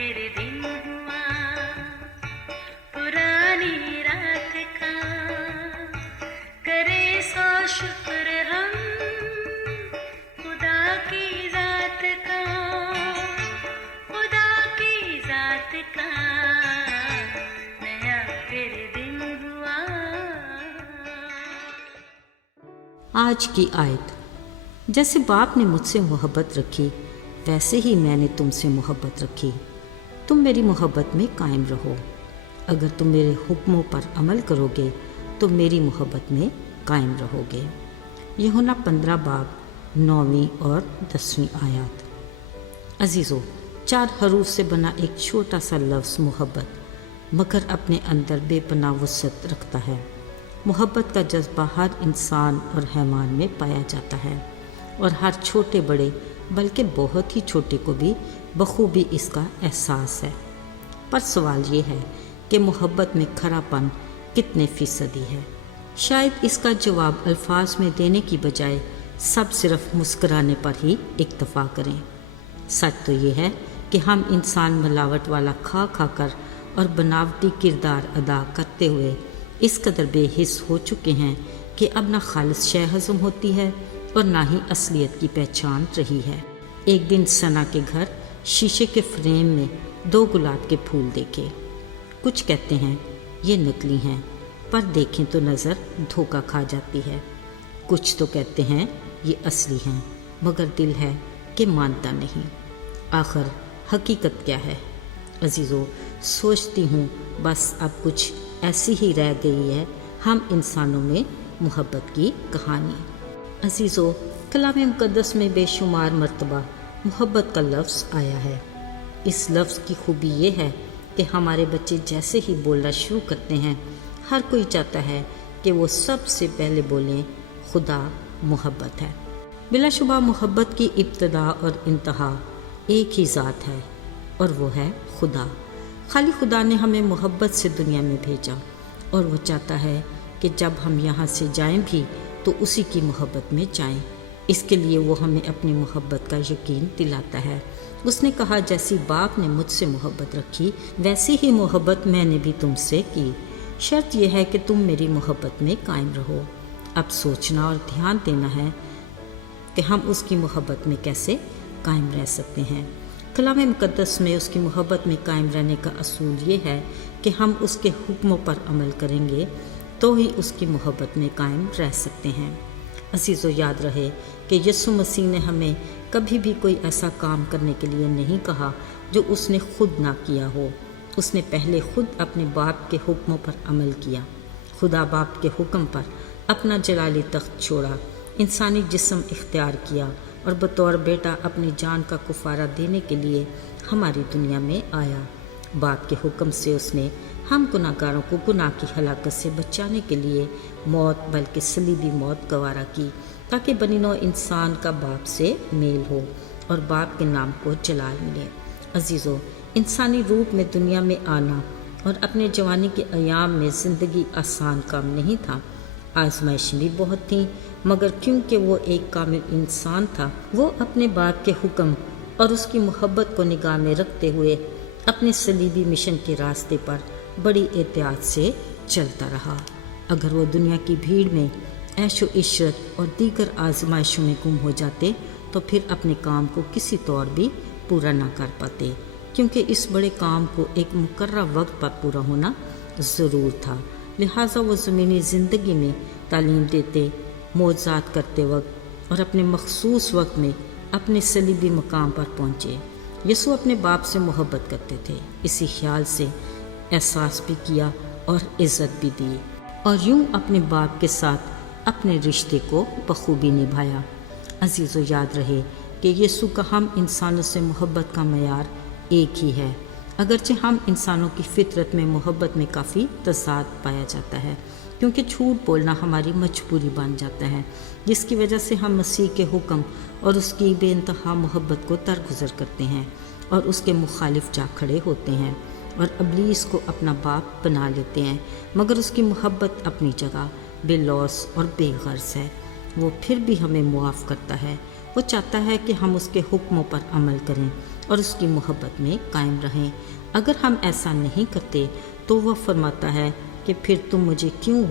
फिर दिन हुआ पुरानी रात का, करे सौ शुक्र हम खुदा की जात का, खुदा की जात का नया फिर दिन हुआ। आज की आयत। जैसे बाप ने मुझसे मोहब्बत रखी वैसे ही मैंने तुमसे मोहब्बत रखी, तुम मेरी मोहब्बत में कायम रहो। अगर तुम मेरे हुक्मों पर अमल करोगे तो मेरी मोहब्बत में कायम रहोगे। यूहन्ना 15 बाब 9वीं और 10वीं आयत। अजीज़ों, 4 हरूफ से बना एक छोटा सा लफ्ज़ मोहब्बत मगर अपने अंदर बेपनाह वसअत रखता है। मोहब्बत का जज्बा हर इंसान और हैवान में पाया जाता है और हर छोटे बड़े बल्कि बहुत ही छोटे को भी बखूबी इसका एहसास है। पर सवाल ये है कि मोहब्बत में खरापन कितने फ़ीसदी है। शायद इसका जवाब अल्फाज में देने की बजाय सब सिर्फ मुस्कुराने पर ही इक्तफ़ा करें। सच तो ये है कि हम इंसान मिलावट वाला खा खा कर और बनावटी किरदार अदा करते हुए इस कदर बेहिस हो चुके हैं कि अब ना खालिस शय हज़म होती है और ना ही असलियत की पहचान रही है। एक दिन सना के घर शीशे के फ्रेम में 2 गुलाब के फूल देखे। कुछ कहते हैं ये नकली हैं, पर देखें तो नज़र धोखा खा जाती है। कुछ तो कहते हैं ये असली हैं, मगर दिल है कि मानता नहीं। आखिर हकीकत क्या है? अजीज़ों, सोचती हूँ बस अब कुछ ऐसी ही रह गई है हम इंसानों में मोहब्बत की कहानी। अजीज़ों, कलाम मुक़द्दस में बेशुमार मर्तबा मोहब्बत का लफ्ज़ आया है। इस लफ्ज़ की खूबी ये है कि हमारे बच्चे जैसे ही बोलना शुरू करते हैं हर कोई चाहता है कि वो सबसे पहले बोलें खुदा मोहब्बत है। बिलाशुबा मोहब्बत की इब्तदा और इंतहा एक ही ज़ात है और वो है खुदा। खाली खुदा ने हमें मोहब्बत से दुनिया में भेजा और वो चाहता है कि जब हम यहाँ से जाएं भी तो उसी की मोहब्बत में जाएं। इसके लिए वो हमें अपनी मोहब्बत का यकीन दिलाता है। उसने कहा, जैसी बाप ने मुझसे मोहब्बत रखी वैसी ही मोहब्बत मैंने भी तुमसे की। शर्त यह है कि तुम मेरी मोहब्बत में कायम रहो। अब सोचना और ध्यान देना है कि हम उसकी मोहब्बत में कैसे कायम रह सकते हैं। कलाम मुक़द्दस में उसकी मोहब्बत में कायम रहने का असूल ये है कि हम उसके हुक्मों पर अमल करेंगे तो ही उसकी मोहब्बत में कायम रह सकते हैं। अज़ीज़ों, याद रहे कि यीशु मसीह ने हमें कभी भी कोई ऐसा काम करने के लिए नहीं कहा जो उसने खुद ना किया हो। उसने पहले खुद अपने बाप के हुक्मों पर अमल किया। खुदा बाप के हुक्म पर अपना जलाली तख्त छोड़ा, इंसानी जिस्म इख्तियार किया और बतौर बेटा अपनी जान का कुफारा देने के लिए हमारी दुनिया में आया। बाप के हुक्म से उसने हम गुनाहगारों को गुनाह की हलाकत से बचाने के लिए मौत बल्कि सलीबी मौत गवारा की, ताकि बनी नौ इंसान का बाप से मेल हो और बाप के नाम को जलाल मिले। अजीज़ों, इंसानी रूप में दुनिया में आना और अपने जवानी के अयाम में ज़िंदगी आसान काम नहीं था। आजमाइशें भी बहुत थीं, मगर क्योंकि वो एक कामिल इंसान था, वो अपने बाप के हुक्म और उसकी मोहब्बत को निगाह में रखते हुए अपने सलीबी मिशन के रास्ते पर बड़ी एहतियात से चलता रहा। अगर वो दुनिया की भीड़ में ऐशो इशरत और दीगर आजमाइशों में गुम हो जाते तो फिर अपने काम को किसी तौर भी पूरा ना कर पाते, क्योंकि इस बड़े काम को एक मुकर्रर वक्त पर पूरा होना ज़रूर था। लिहाजा वो ज़मीनी ज़िंदगी में तालीम देते, मौज़ात करते वक्त और अपने मखसूस वक्त में अपने सलीबी मकाम पर पहुँचे। यीशु अपने बाप से मोहब्बत करते थे, इसी ख्याल से एहसास भी किया और इज़्ज़त भी दी और यूं अपने बाप के साथ अपने रिश्ते को बखूबी निभाया। अजीज़ों, याद रहे कि यीशु का हम इंसानों से मोहब्बत का मयार एक ही है, अगरचे हम इंसानों की फितरत में मोहब्बत में काफ़ी तज़ाद पाया जाता है, क्योंकि झूठ बोलना हमारी मजबूरी बन जाता है, जिसकी वजह से हम मसीह के हुक्म और उसकी बेइंतहा मोहब्बत को दरगुजर करते हैं और उसके मुखालिफ जा खड़े होते हैं और इब्लीस को अपना बाप बना लेते हैं। मगर उसकी मोहब्बत अपनी जगह बेलौस और बेगर्ज है। वो फिर भी हमें मुआफ़ करता है। वो चाहता है कि हम उसके हुक्मों पर अमल करें اور اس کی محبت میں قائم رہیں۔ اگر ہم ایسا نہیں کرتے تو وہ فرماتا ہے کہ پھر تم مجھے کیوں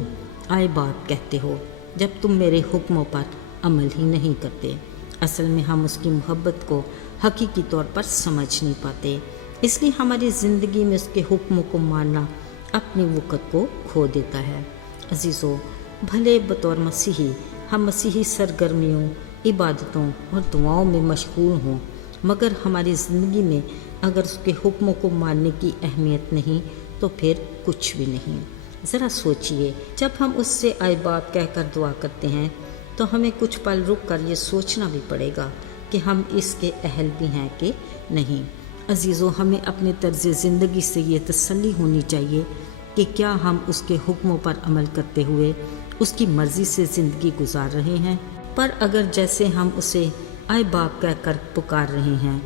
آئے باپ کہتے ہو جب تم میرے حکموں پر عمل ہی نہیں کرتے۔ اصل میں ہم اس کی محبت کو حقیقی طور پر سمجھ نہیں پاتے، اس لیے ہماری زندگی میں اس کے حکموں کو ماننا اپنی وقت کو کھو دیتا ہے۔ عزیزو، بھلے بطور مسیحی ہم مسیحی سرگرمیوں، عبادتوں اور دعاؤں میں مشغول ہوں، مگر ہماری زندگی میں اگر اس کے حکموں کو ماننے کی اہمیت نہیں تو پھر کچھ بھی نہیں۔ ذرا سوچئے، جب ہم اس سے آئے باپ کہہ کر دعا کرتے ہیں تو ہمیں کچھ پل رک کر یہ سوچنا بھی پڑے گا کہ ہم اس کے اہل بھی ہیں کہ نہیں۔ عزیزو، ہمیں اپنے طرز زندگی سے یہ تسلی ہونی چاہیے کہ کیا ہم اس کے حکموں پر عمل کرتے ہوئے اس کی مرضی سے زندگی گزار رہے ہیں۔ پر اگر جیسے ہم اسے آئے باپ کہہ کر پکار رہے ہیں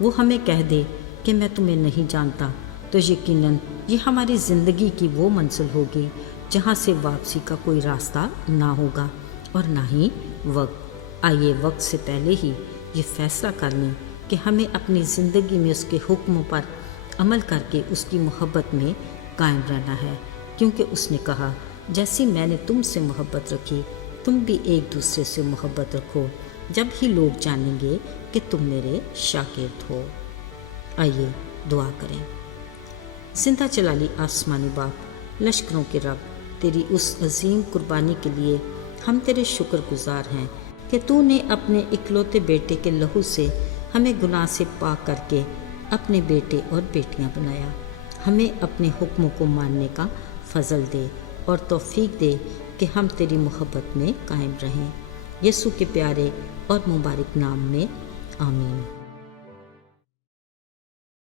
وہ ہمیں کہہ دے کہ میں تمہیں نہیں جانتا، تو یقیناً یہ ہماری زندگی کی وہ منزل ہوگی جہاں سے واپسی کا کوئی راستہ نہ ہوگا اور نہ ہی وقت۔ آئیے وقت سے پہلے ہی یہ فیصلہ کر لیں کہ ہمیں اپنی زندگی میں اس کے حکموں پر عمل کر کے اس کی محبت میں قائم رہنا ہے، کیونکہ اس نے کہا جیسی میں نے تم سے محبت رکھی تم بھی ایک دوسرے سے محبت رکھو، جب ہی لوگ جانیں گے کہ تم میرے شاگرد ہو۔ آئیے دعا کریں۔ زندہ جلالی آسمانی باپ، لشکروں کے رب، تیری اس عظیم قربانی کے لیے ہم تیرے شکر گزار ہیں کہ تو نے اپنے اکلوتے بیٹے کے لہو سے ہمیں گناہ سے پاک کر کے اپنے بیٹے اور بیٹیاں بنایا۔ ہمیں اپنے حکموں کو ماننے کا فضل دے اور توفیق دے کہ ہم تیری محبت میں قائم رہیں۔ یسوع کے پیارے اور مبارک نام میں آمین۔